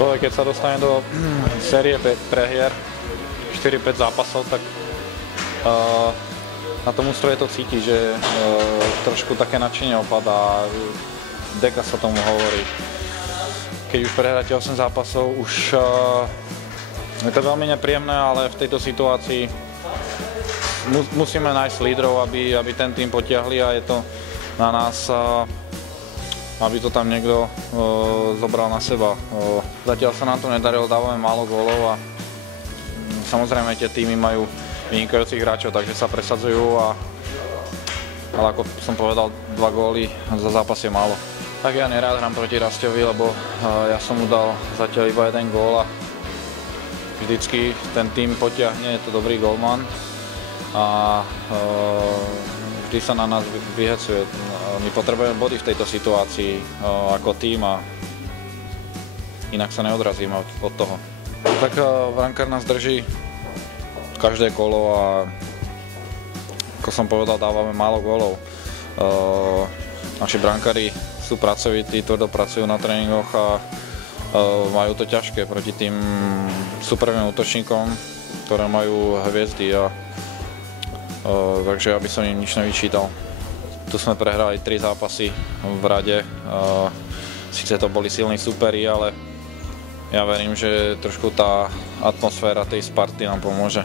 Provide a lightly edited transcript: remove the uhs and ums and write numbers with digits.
Človek, keď sa dostane do série prehier, 4-5 zápasov, tak na tom ústroje to cíti, že trošku také nadšenie opadá, deka sa tomu hovorí. Keď už prehráte 8 zápasov, už je to veľmi nepríjemné, ale v tejto situácii musíme nájsť lídrov, aby ten tým potiahli, a je to na nás, aby to tam niekto zobral na seba. Zatiaľ sa nám to nedarilo, dávame málo gólov a samozrejme tie týmy majú vynikajúcich hráčov, takže sa presadzujú, ale ako som povedal, 2 góly za zápas je málo. Tak ja nerád hrám proti Rastovi, lebo ja som mu dal zatiaľ iba 1 gól a vždycky ten tým potiahne, je to dobrý gólman a vždy sa na nás vyhecuje. My potrebujeme body v tejto situácii ako tým a inak sa neodrazíme od toho. Tak brankár nás drží každé kolo a ako som povedal, dávame málo gólov. Naši brankári sú pracovití, tvrdo pracujú na tréningoch a majú to ťažké proti tým superovým útočníkom, ktoré majú hviezdy, takže aby som im nič nevyčítal. Tu sme prehrali 3 zápasy v rade, síce to boli silní superi, ale ja verím, že trošku tá atmosféra tej Sparty nám pomôže.